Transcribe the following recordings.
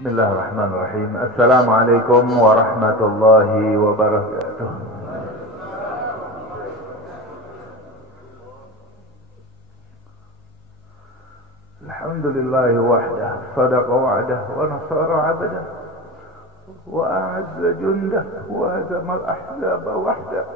Bismillahirrahmanirrahim. Assalamualaikum warahmatullahi wabarakatuh. Alhamdulillahi wahdah, sadaqa wa'dah, wa nasara 'abdah, wa a'azza jundah, wa hazama al-ahzaba wahdah.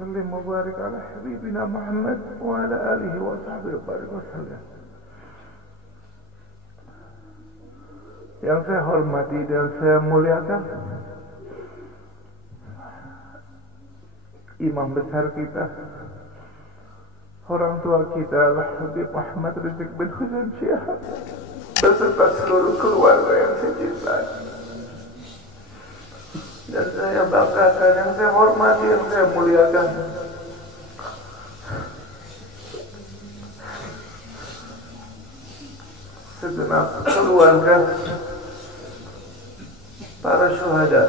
Sallim wa barik ala habibina Muhammad wa ala alihi wa sahbihi wa barik wa sallam. Yang saya hormati dan saya muliakan imam besar kita, orang tua kita Al-Habib Muhammad Rizieq bin Husain Syihab beserta seluruh keluarga yang saya cintai. Dan saya banggakan, yang saya hormati, yang saya muliakan segenap keluarga para syuhada,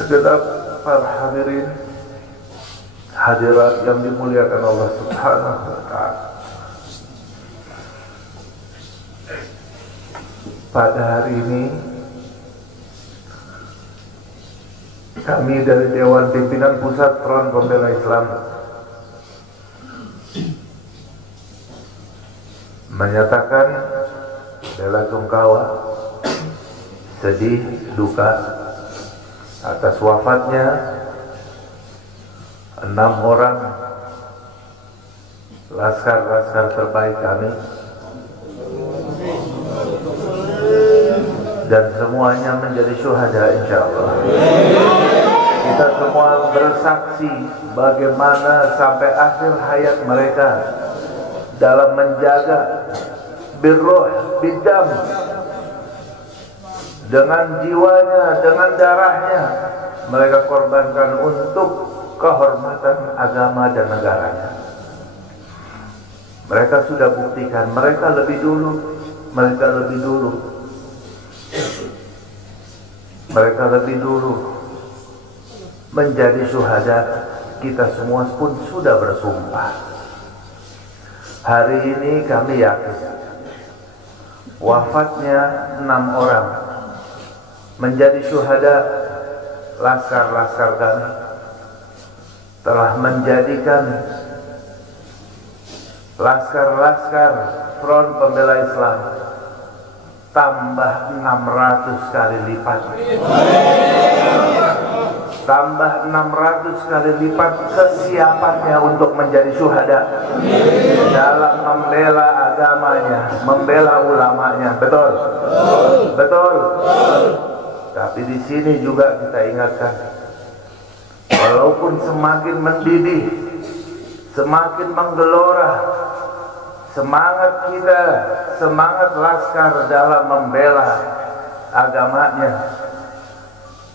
segenap para hadirin hadirat yang dimuliakan Allah Subhanahu wa ta'ala. Pada hari ini kami dari Dewan Pimpinan Pusat Front Pembela Islam menyatakan bela sungkawa, sedih, duka atas wafatnya 6 orang laskar-laskar terbaik kami, dan semuanya menjadi syuhada insyaallah. Kita semua bersaksi bagaimana sampai akhir hayat mereka dalam menjaga birruh bidam, dengan jiwanya, dengan darahnya mereka korbankan untuk kehormatan agama dan negaranya. Mereka sudah buktikan, mereka lebih dulu menjadi syuhada. Kita semua pun sudah bersumpah. Hari ini kami yakin wafatnya 6 orang menjadi syuhada laskar-laskar kami telah menjadikan laskar-laskar Front Pembela Islam tambah 600 kali lipat. Tambah 600 kali lipat kesiapannya untuk menjadi syuhada dalam membela agamanya, membela ulamanya. Betul? Betul. Tapi di sini juga kita ingatkan, walaupun semakin mendidih, semakin menggelora semangat kita, semangat laskar dalam membela agamanya,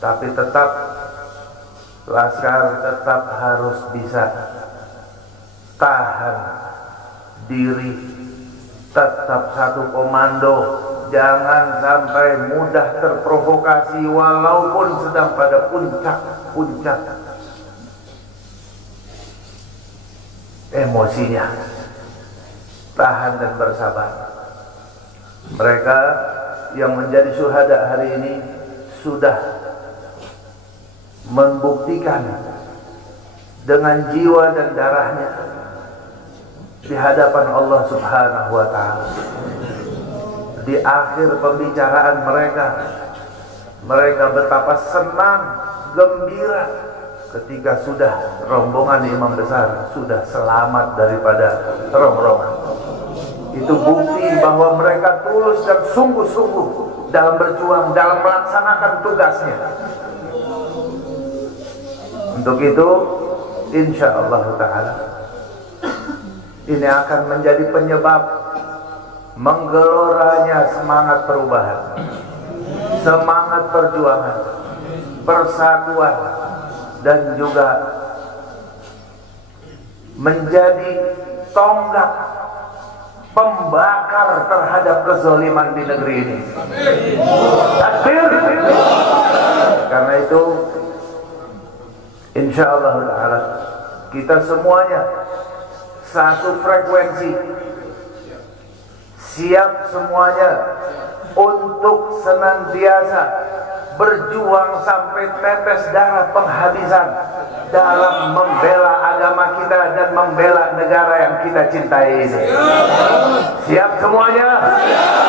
tapi tetap laskar tetap harus bisa tahan diri, tetap satu komando, jangan sampai mudah terprovokasi walaupun sedang pada puncak emosinya. Tahan dan bersabar. Mereka yang menjadi syuhada hari ini sudah membuktikan dengan jiwa dan darahnya di hadapan Allah Subhanahu wa ta'ala. Di akhir pembicaraan mereka betapa senang, gembira ketika sudah rombongan imam besar sudah selamat daripada ronggrongan. Itu bukti bahwa mereka tulus dan sungguh-sungguh dalam berjuang, dalam melaksanakan tugasnya. Untuk itu, insyaallah ta'ala, ini akan menjadi penyebab menggeloranya semangat perubahan, semangat perjuangan, persatuan, dan juga menjadi tonggak pembakar terhadap kezaliman di negeri ini. Takbir. Karena itu insyaallah ta'ala kita semuanya satu frekuensi, siap semuanya untuk senantiasa berjuang sampai tetes darah penghabisan dalam membela agama kita dan membela negara yang kita cintai ini. Siap semuanya?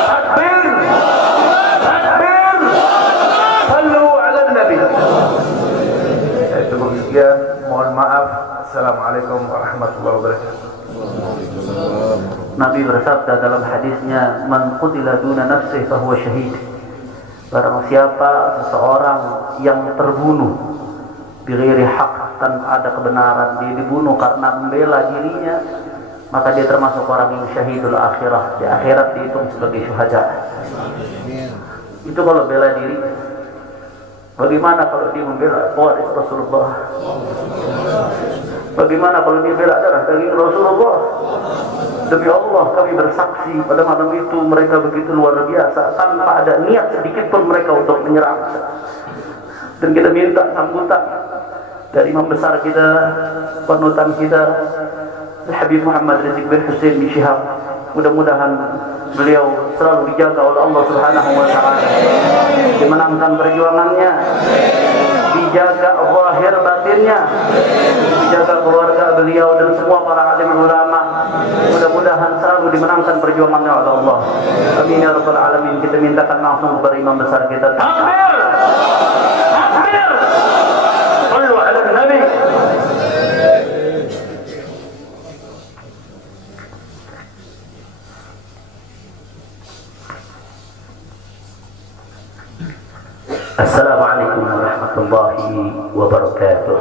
Takbir! Takbir! Sallu ala Nabi. Saya cukup sekian. Mohon maaf. Assalamualaikum warahmatullahi wabarakatuh. Nabi bersabda dalam hadisnya, "Man qutila duna nafsihi fahuwa syahid." Barang siapa seseorang yang terbunuh bighairi haq, tanpa ada kebenaran, dia dibunuh karena membela dirinya, maka dia termasuk orang yang syahidul akhirah. Di akhirat dihitung sebagai syuhada. Itu kalau bela diri. Bagaimana kalau dia membela waris Rasulullah? Bagaimana kalau dia bela darah daging Rasulullah? Demi Allah kami bersaksi pada malam itu mereka begitu luar biasa, tanpa ada niat sedikit pun mereka untuk menyerang. Dan kita minta sambutan dari imam besar kita, panutan kita, Habib Muhammad Rizik bin Hussein bin Syihab. Mudah-mudahan beliau selalu dijaga oleh Allah Subhanahu wa taala, dimenangkan perjuangannya, dijaga zahir batinnya, dijaga keluarga beliau dan semua para alim ulama. Mudah-mudahan selalu dimenangkan perjuangannya oleh Allah. Amin ya rabbal alamin. Kita mintakan langsung kepada imam besar kita. Takbir! Takbir! Sallu ala Nabi. Assalamualaikum warahmatullahi wabarakatuh.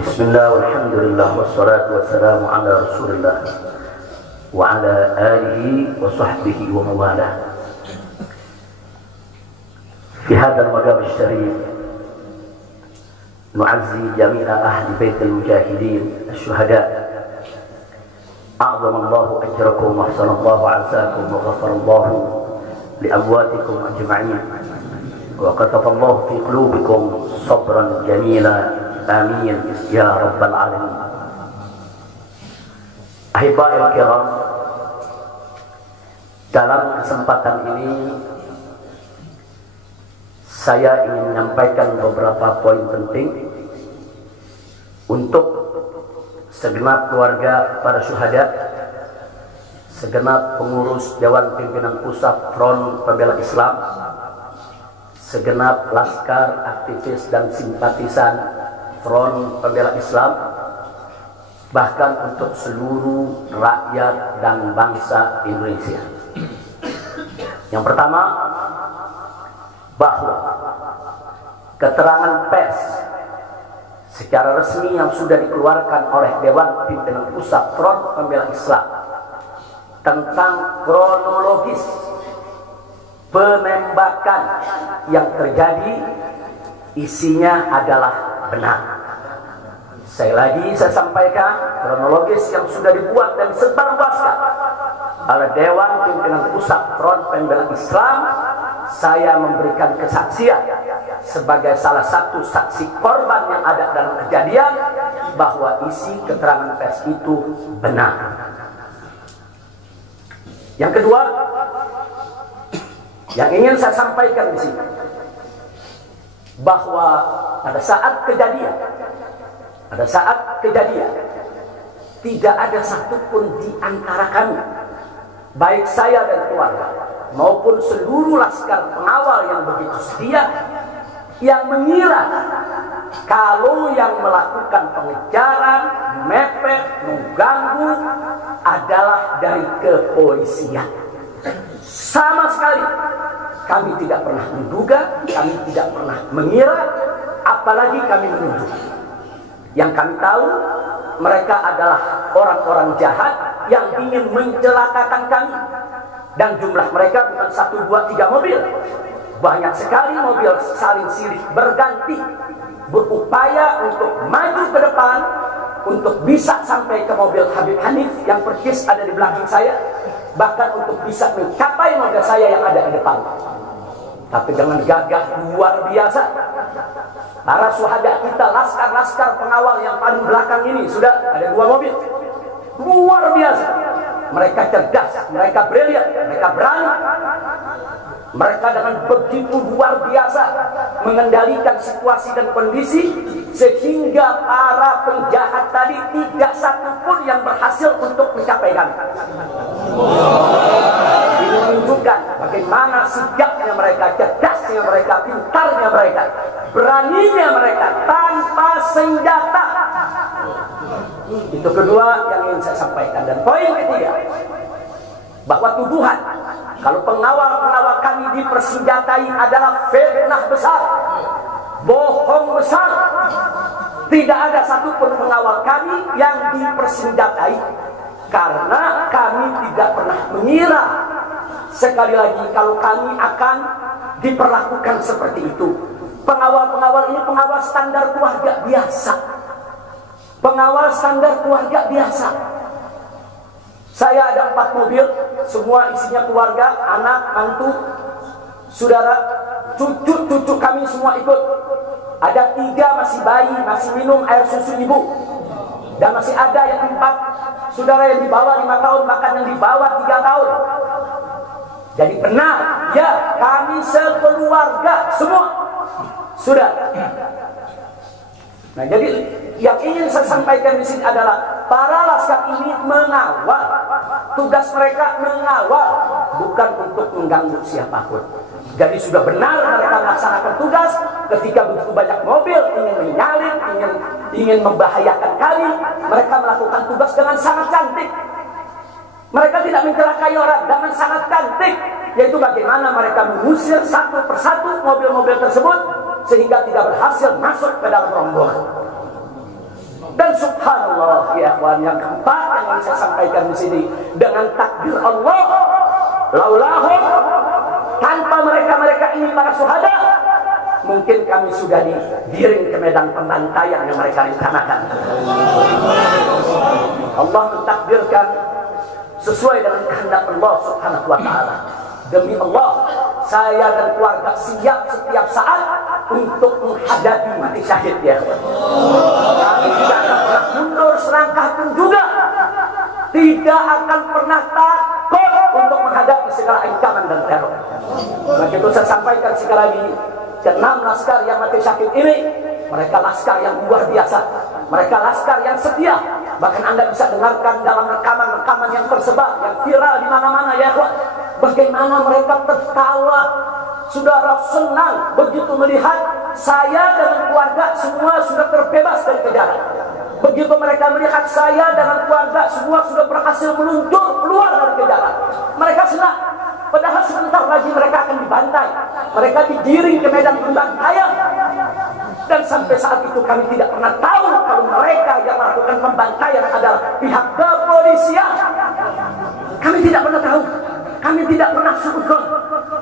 Bismillah walhamdulillah wassalatu wassalamu ala rasulillah wa ala alihi wa sahbihi wa mawalah. Fi hadha al-maqam al-sharif nu'azzi jami'a ahli bait al-mujahidin al-shuhada. أعظم الله أجركم وأحسن الله عزاكم وغفر الله لأمواتكم أجمعين وكتب الله في قلوبكم صبرا جميلا آمين يا رب العالمين. Ahibba'i al-kiram, dalam kesempatan ini saya ingin menyampaikan beberapa poin penting untuk segenap keluarga para syuhada, segenap pengurus Dewan Pimpinan Pusat Front Pembela Islam, segenap laskar, aktivis dan simpatisan Front Pembela Islam, bahkan untuk seluruh rakyat dan bangsa Indonesia. Yang pertama, bahwa keterangan pers secara resmi yang sudah dikeluarkan oleh Dewan Pimpinan Pusat Front Pembela Islam tentang kronologis penembakan yang terjadi isinya adalah benar. Saya sampaikan kronologis yang sudah dibuat dan sebarluaskan oleh Dewan Pimpinan Pusat Front Pembela Islam. Saya memberikan kesaksian sebagai salah satu saksi korban yang ada dalam kejadian bahwa isi keterangan pers itu benar. Yang kedua, yang ingin saya sampaikan di sini, bahwa pada saat kejadian tidak ada satupun di antara kami, baik saya dan keluarga maupun seluruh laskar pengawal yang begitu setia, yang mengira kalau yang melakukan pengejaran, mepet, mengganggu adalah dari kepolisian. Sama sekali kami tidak pernah menduga, kami tidak pernah mengira, apalagi kami menuduh. Yang kami tahu, mereka adalah orang-orang jahat yang ingin mencelakakan kami. Dan jumlah mereka bukan 1, 2, 3 mobil, Banyak sekali mobil saling silih berganti, berupaya untuk maju ke depan, untuk bisa sampai ke mobil Habib Hanif yang persis ada di belakang saya, bahkan untuk bisa mencapai mobil saya yang ada di depan. Tapi dengan gagah luar biasa, para syuhada kita, laskar-laskar pengawal yang paling belakang ini, sudah ada 2 mobil, luar biasa. Mereka cerdas, mereka brilian, mereka berani. Mereka dengan begitu luar biasa mengendalikan situasi dan kondisi, sehingga para penjahat tadi tidak satu pun yang berhasil untuk mencapai kami. Ini menunjukkan bagaimana sigapnya mereka, cerdasnya mereka, pintarnya mereka, beraninya mereka tanpa senjata. Itu kedua yang ingin saya sampaikan. Dan poin ketiga, bahwa tuduhan kalau pengawal-pengawal kami dipersenjatai adalah fitnah besar, bohong besar. Tidak ada satupun pengawal kami yang dipersenjatai, karena kami tidak pernah mengira sekali lagi kalau kami akan diperlakukan seperti itu. Pengawal-pengawal ini pengawal standar keluarga biasa, pengawal standar keluarga biasa. Saya ada 4 mobil, semua isinya keluarga, anak, mantu, saudara, cucu-cucu kami semua ikut. Ada 3 masih bayi, masih minum air susu ibu. Dan masih ada yang 4 saudara yang di bawah 5 tahun, bahkan yang di bawah 3 tahun. Jadi benar, ya, kami sekeluarga semua. Sudah. Nah, jadi yang ingin saya sampaikan di sini adalah para laskar ini mengawal. Tugas mereka mengawal, bukan untuk mengganggu siapapun. Jadi sudah benar mereka melaksanakan tugas. Ketika begitu banyak mobil ingin menyalip, ingin membahayakan kami, mereka melakukan tugas dengan sangat cantik. Mereka tidak mencelakai orang dengan sangat cantik, yaitu bagaimana mereka mengusir satu persatu mobil-mobil tersebut sehingga tidak berhasil masuk ke dalam rombongan. Dan subhanallah, ya kawan, yang keempat yang ingin saya sampaikan di sini, dengan takdir Allah, laulahum, tanpa mereka ini para syuhada, mungkin kami sudah digiring ke medan pembantaian yang mereka rencanakan. Allah mentakdirkan sesuai dengan kehendak Allah subhanahu wa ta'ala. Demi Allah, saya dan keluarga siap setiap saat untuk menghadapi mati syahid, ya. Kami tidak akan pernah mundur selangkah pun juga. Tidak akan pernah takut untuk menghadapi segala ancaman dan teror. Maka itu saya sampaikan sekali lagi, ke-6 laskar yang mati syahid ini, mereka laskar yang luar biasa. Mereka laskar yang setia. Bahkan Anda bisa dengarkan dalam rekaman-rekaman yang tersebar, yang viral di mana-mana, ya, bagaimana mereka tertawa, saudara, senang begitu melihat saya dengan keluarga semua sudah terbebas dari kejaran. Begitu mereka melihat saya dengan keluarga semua sudah berhasil meluncur keluar dari kejaran, mereka senang. Padahal sebentar lagi mereka akan dibantai, mereka digiring ke medan pembantaian. Dan sampai saat itu kami tidak pernah tahu kalau mereka yang melakukan pembantaian adalah pihak kepolisian. Kami tidak pernah tahu, kami tidak pernah sudut,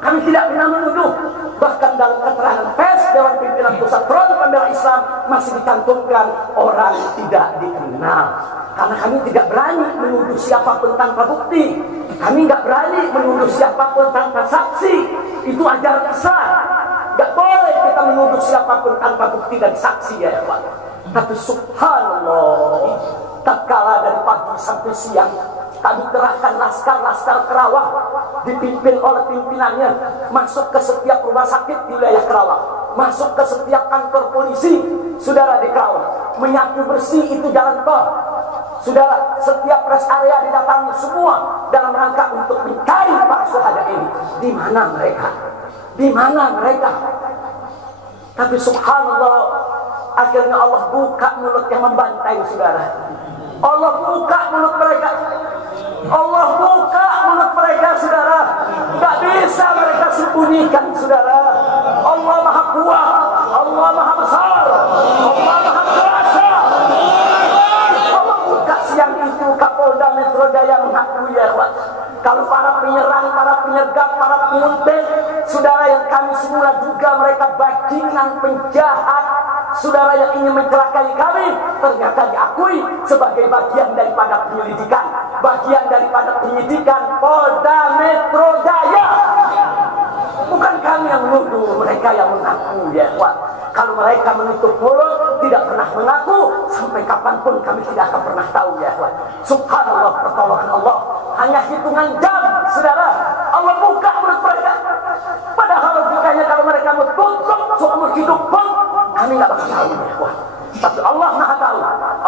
kami tidak pernah menuduh. Bahkan dalam keterangan pers Dewan Pimpinan Pusat Front Pembela Islam masih dicantumkan orang tidak dikenal. Karena kami tidak berani menuduh siapapun tanpa bukti. Kami nggak berani menuduh siapapun tanpa saksi. Itu ajaran Islam. Nggak boleh kita menuduh siapapun tanpa bukti dan saksi, ya Pak. Tapi subhanallah, tak kalah dari pagi sampai siang, kami kerahkan laskar-laskar Kerawang dipimpin oleh pimpinannya masuk ke setiap rumah sakit di wilayah Kerawang, masuk ke setiap kantor polisi, saudara, di Kerawang, menyapu bersih itu jalan tol, saudara, setiap rest area didatangi semua dalam rangka untuk mencari para syuhada ini. Di mana mereka? Di mana mereka? Tapi subhanallah, akhirnya Allah buka mulut yang membantai, saudara. Allah buka mulut mereka. Allah buka mulut mereka, saudara. Tak bisa mereka sembunyikan, saudara. Allah Maha Kuat, Allah Maha Besar, Allah Maha Kuasa. Allah buka siang itu. Kapolda Metro Jaya mengakui, ya, kalau para penyerang, para penyergap, para penguntit saudara yang kami semula duga mereka bajingan penjahat, saudara yang ingin mencelakai kami, ternyata diakui sebagai bagian daripada penyelidikan, bagian daripada penyidikan Polda Metro Jaya. Bukan kami yang menuduh, mereka yang mengaku, ya ikhwan. Kalau mereka menutup mulut, tidak pernah mengaku, sampai kapanpun kami tidak akan pernah tahu, ya ikhwan. Subhanallah, pertolongan Allah hanya hitungan jam, saudara. Allah buka mulut mereka. Padahal logikanya kalau mereka tutup seumur hidup pun kami tidak bakal tahu, ya ikhwan. Tapi Allah Maha tahu,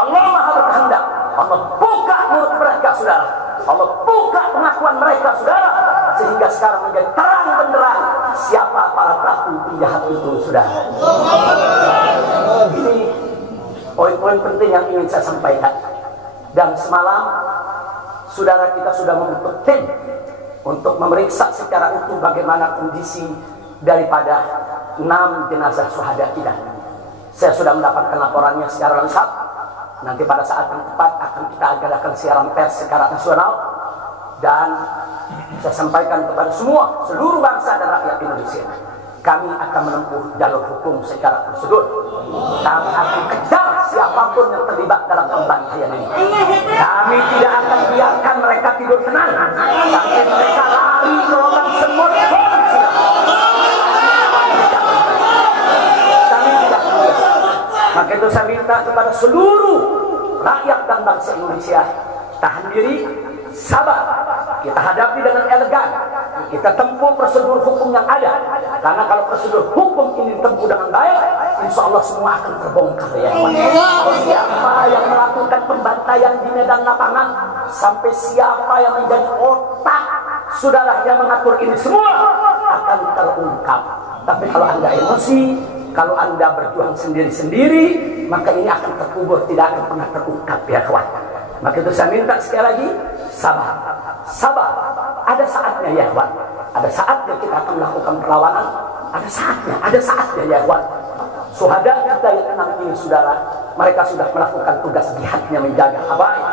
Allah Maha berkehendak. Allah buka mulut mereka, saudara. Allah buka pengakuan mereka, saudara, sehingga sekarang menjadi terang benderang siapa para pelaku penjahat itu, saudara. Ini poin-poin penting yang ingin saya sampaikan. Dan semalam saudara kita sudah membentuk tim untuk memeriksa secara utuh bagaimana kondisi daripada 6 jenazah syuhada kita. Saya sudah mendapatkan laporannya secara lengkap. Nanti pada saat yang tepat akan kita adakan siaran pers secara nasional, dan saya sampaikan kepada seluruh bangsa dan rakyat Indonesia, kami akan menempuh jalur hukum secara prosedur. Kami akan kejar siapapun yang terlibat dalam pembantaian ini. Kami tidak akan biarkan mereka tidur tenang sampai mereka lari ke lubang semut. Maka itu saya minta kepada seluruh rakyat dan bangsa Indonesia, tahan diri, sabar. Kita hadapi dengan elegan. Kita tempuh prosedur hukum yang ada. Karena kalau prosedur hukum ini ditempuh dengan baik, insya Allah semua akan terbongkar, ya. Siapa yang melakukan pembantaian di medan lapangan, sampai siapa yang menjadi otak saudara yang mengatur ini, semua akan terungkap. Tapi kalau Anda emosi, kalau Anda berjuang sendiri-sendiri, maka ini akan terkubur, tidak akan pernah terungkap, ya kawan. Maka itu saya minta sekali lagi, sabar. Sabar. Ada saatnya, ya kawan. Ada saatnya kita akan melakukan perlawanan. Ada saatnya, ya kawan. Syuhada kita yang 6 ini, saudara, mereka sudah melakukan tugas jihadnya, menjaga habaib,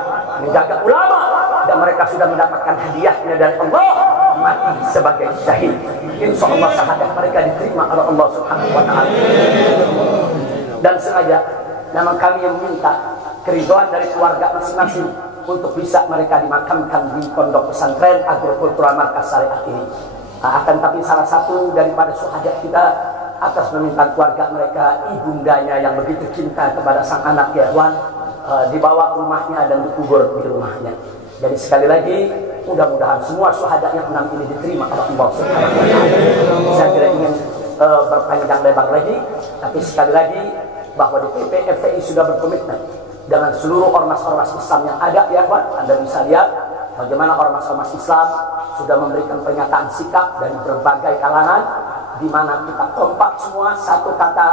menjaga ulama, dan mereka sudah mendapatkan hadiahnya dari Allah, mati sebagai syahid. Insya Allah syahadat mereka diterima oleh Allah Subhanahu wa Ta'ala. Dan sengaja memang kami yang minta keridhaan dari keluarga masing-masing untuk bisa mereka dimakamkan di pondok pesantren Agrokultural Markas Syariah ini. Akan tapi salah satu daripada syuhada kita, atas permintaan keluarga mereka, ibundanya yang begitu cinta kepada sang anak, ya Wan, dibawa ke rumahnya dan dikubur di rumahnya. Jadi sekali lagi, mudah-mudahan semua syuhada yang 6 ini diterima oleh Allah Subhanahu wa Ta'ala. Saya tidak ingin berpanjang lebar lagi, tapi sekali lagi bahwa DPP FPI sudah berkomitmen dengan seluruh ormas-ormas Islam yang ada, ya Wan. Anda bisa lihat bagaimana ormas-ormas Islam sudah memberikan pernyataan sikap dari berbagai kalangan, di mana kita kompak semua satu kata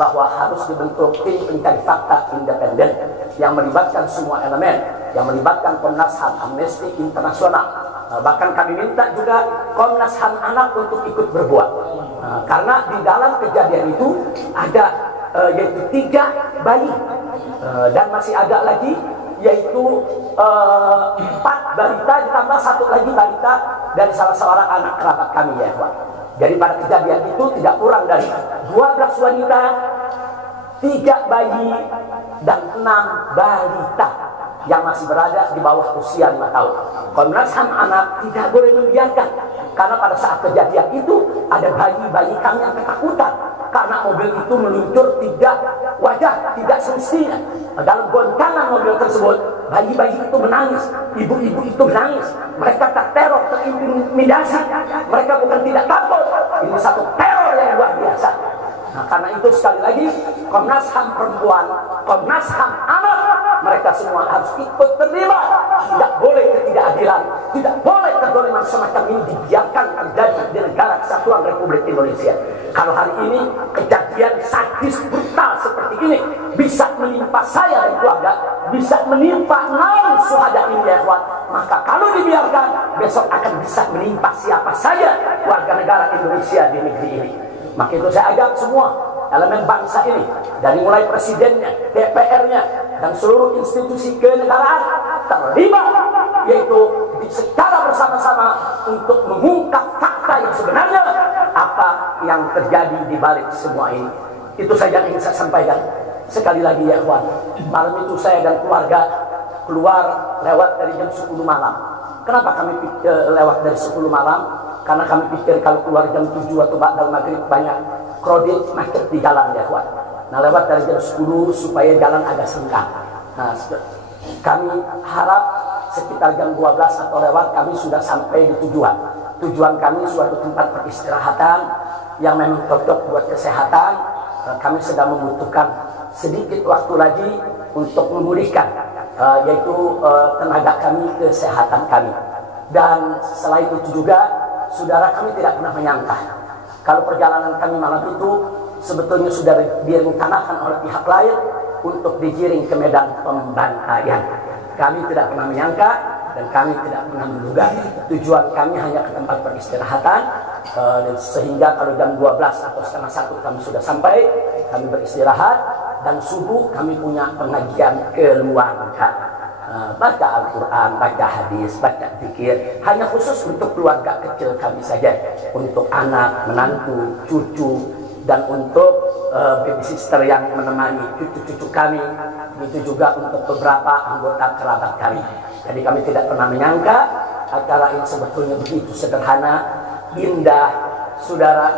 bahwa harus dibentuk tim pencari fakta independen yang melibatkan semua elemen, yang melibatkan Komnas HAM, Amnesty Internasional. Bahkan kami minta juga Komnas HAM anak untuk ikut berbuat, karena di dalam kejadian itu ada yaitu 3 bayi, dan masih ada lagi yaitu 4 balita ditambah 1 lagi balita dari salah seorang anak kerabat kami, ya Pak. Jadi pada kejadian itu tidak kurang dari 12 wanita, 3 bayi, dan 6 balita yang masih berada di bawah usia 5 tahun. Komnas HAM anak tidak boleh membiarkan, karena pada saat kejadian itu ada bayi-bayi kami yang ketakutan karena mobil itu meluncur tidak wajar, tidak semestinya. Dalam goncangan mobil tersebut, bayi-bayi itu menangis, ibu-ibu itu menangis, mereka terteror, terintimidasi, mereka bukan tidak takut, ini satu teror yang luar biasa. Nah, karena itu sekali lagi Komnas HAM perempuan, Komnas HAM anak, mereka semua harus ikut terlibat. Tidak boleh ketidakadilan, tidak boleh kezaliman semacam ini dibiarkan terjadi di negara kesatuan Republik Indonesia. Kalau hari ini kejadian sadis brutal seperti ini bisa menimpa saya dan keluarga, bisa menimpa 6 syuhada ini, ya kawan, maka kalau dibiarkan besok akan bisa menimpa siapa saja warga negara Indonesia di negeri ini. Maka itu saya ajak semua elemen bangsa ini, dari mulai presidennya, DPR-nya, dan seluruh institusi kenegaraan terlibat, yaitu secara bersama-sama untuk mengungkap fakta fakta yang sebenarnya, apa yang terjadi di balik semua ini. Itu saja yang ingin saya sampaikan. Sekali lagi ya kawan, malam itu saya dan keluarga keluar lewat dari jam 10 malam. Kenapa kami lewat dari 10 malam? Karena kami pikir kalau keluar jam 7 atau ba'dal maghrib banyak krodit macet di jalan ya kawan. Nah lewat dari jam 10 supaya jalan agak senggang. Nah kami harap sekitar jam 12 atau lewat kami sudah sampai di tujuan. Tujuan kami suatu tempat peristirahatan yang memang cocok buat kesehatan. Kami sedang membutuhkan sedikit waktu lagi untuk memulihkan yaitu tenaga kami, kesehatan kami. Dan selain itu juga saudara, kami tidak pernah menyangka kalau perjalanan kami malam itu sebetulnya sudah direncanakan oleh pihak lain untuk digiring ke medan pembantaian. Kami tidak pernah menyangka dan kami tidak pernah menduga. Tujuan kami hanya ke tempat peristirahatan, dan sehingga kalau jam 12 atau setengah 1 kami sudah sampai, kami beristirahat, dan subuh kami punya pengajian keluarga. Baca Al-Quran, baca hadis, baca zikir, hanya khusus untuk keluarga kecil kami saja, untuk anak, menantu, cucu, dan untuk babysitter yang menemani cucu-cucu kami, begitu juga untuk beberapa anggota kerabat kami. Jadi kami tidak pernah menyangka acara yang sebetulnya begitu sederhana, indah, saudara,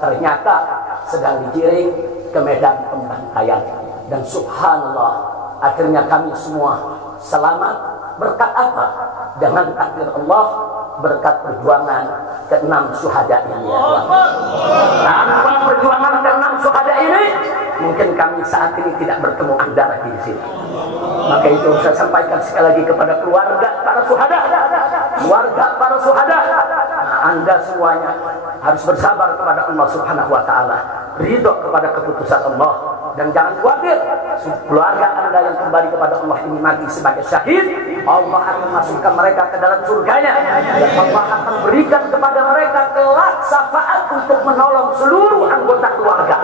ternyata sedang digiring ke medan pembantaian. Dan subhanallah, akhirnya kami semua selamat. Berkat apa? Dengan takdir Allah, berkat perjuangan ke-6 syuhada ini ya Tuhan. Tanpa perjuangan ke-6 syuhada ini, mungkin kami saat ini tidak bertemu Anda lagi di sini. Maka itu saya sampaikan sekali lagi kepada keluarga para syuhada. Keluarga para syuhada, Anda semuanya harus bersabar kepada Allah Subhanahu wa taala, ridho kepada keputusan Allah, dan jangan khawatir. Keluarga Anda yang kembali kepada Allah ini mati sebagai syahid, Allah akan masukkan mereka ke dalam surganya, dan Allah akan berikan kepada mereka kelak syafaat untuk menolong seluruh anggota keluarga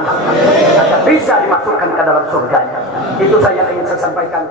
agar bisa dimasukkan ke dalam surganya. Itu saja yang ingin saya sampaikan.